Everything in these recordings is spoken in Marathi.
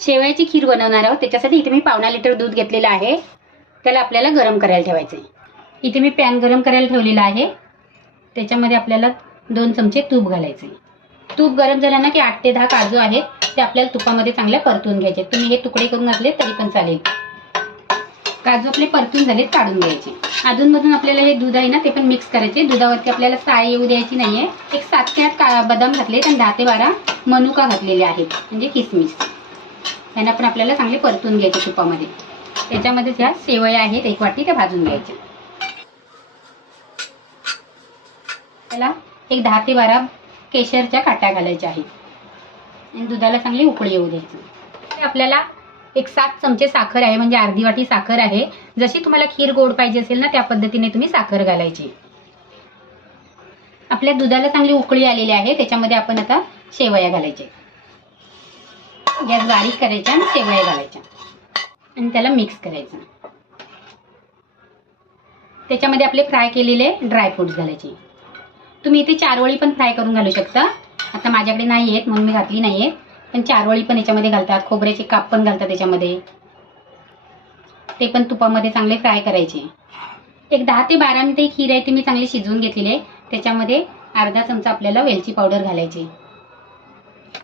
शेवयाची खीर बनवणार आहोत. त्याच्यासाठी इथे मी पावणा लिटर दूध घेतलेलं आहे. त्याला आपल्याला गरम करायला ठेवायचं आहे इथे मी पॅन गरम करायला ठेवलेला आहे. त्याच्यामध्ये आपल्याला दोन चमचे तूप घालायचे तूप गरम झालं ना की आठ ते दहा काजू आहेत ते आपल्याला तुपामध्ये चांगल्या परतून घ्यायचे तुम्ही हे तुकडे करून घातले तरी पण चालेल. काजू आपले परतून झालेत काढून घ्यायचे. अजूनमधून आपल्याला हे दूध आहे ना ते पण मिक्स करायचे. दुधावरती आपल्याला साय येऊ द्यायची नाहीये. एक सात ते आठ का बदाम घातले आणि दहा ते बारा मनुका घातलेले आहेत. म्हणजे किसमिस. त्यांना पण आपल्याला चांगले परतून घ्यायचे तुपामध्ये. त्याच्यामध्ये ज्या शेवया आहेत एक वाटी त्या भाजून घ्यायच्या. त्याला एक दहा ते बारा केशरच्या काट्या घालायच्या आहेत. आणि दुधाला चांगली उकळी येऊ द्यायची. आपल्याला एक सात चमचे साखर आहे म्हणजे अर्धी वाटी साखर आहे. जशी तुम्हाला खीर गोड पाहिजे असेल ना त्या पद्धतीने तुम्ही साखर घालायची. आपल्या दुधाला चांगली उकळी आलेली आहे त्याच्यामध्ये आपण आता शेवया घालायचे गॅस बारीक करायच्या आणि शेवया घालायच्या. आणि त्याला मिक्स करायचं. त्याच्यामध्ये आपले फ्राय केलेले ड्रायफ्रुट्स घालायचे. तुम्ही इथे चारवळी पण फ्राय करून घालू शकता. आता माझ्याकडे नाही आहेत म्हणून मी घातली नाही आहेत. पण चारवळी पण याच्यामध्ये घालतात खोबऱ्याचे काप पण घालतात त्याच्यामध्ये ते पण तुपामध्ये चांगले फ्राय करायचे. एक दहा ते बारा मिनिटे खीर आहे ती मी चांगली शिजवून घेतलेली आहे. त्याच्यामध्ये अर्धा चमचा आपल्याला वेलची पावडर घालायची.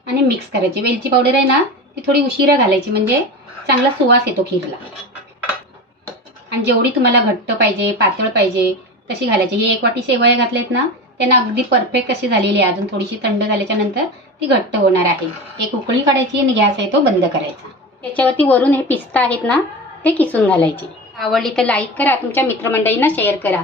आणि मिक्स करायची. वेलची पावडर आहे ना ती थोडी उशिरा घालायची म्हणजे चांगला सुवास येतो खीरला. आणि जेवढी तुम्हाला घट्ट पाहिजे पातळ पाहिजे तशी घालायची. ही एक वाटी शेवया घातल्यात ना त्यांना अगदी परफेक्ट अशी झालेली आहे. अजून थोडीशी थंड झाल्याच्यानंतर ती घट्ट होणार आहे. एक उकळी काढायची आणि गॅस आहे तो बंद करायचा. त्याच्यावरती वरून हे पिस्ता आहेत ना ते किसून घालायचे. आवडली तर लाईक करा. तुमच्या मित्रमंडळींना शेअर करा.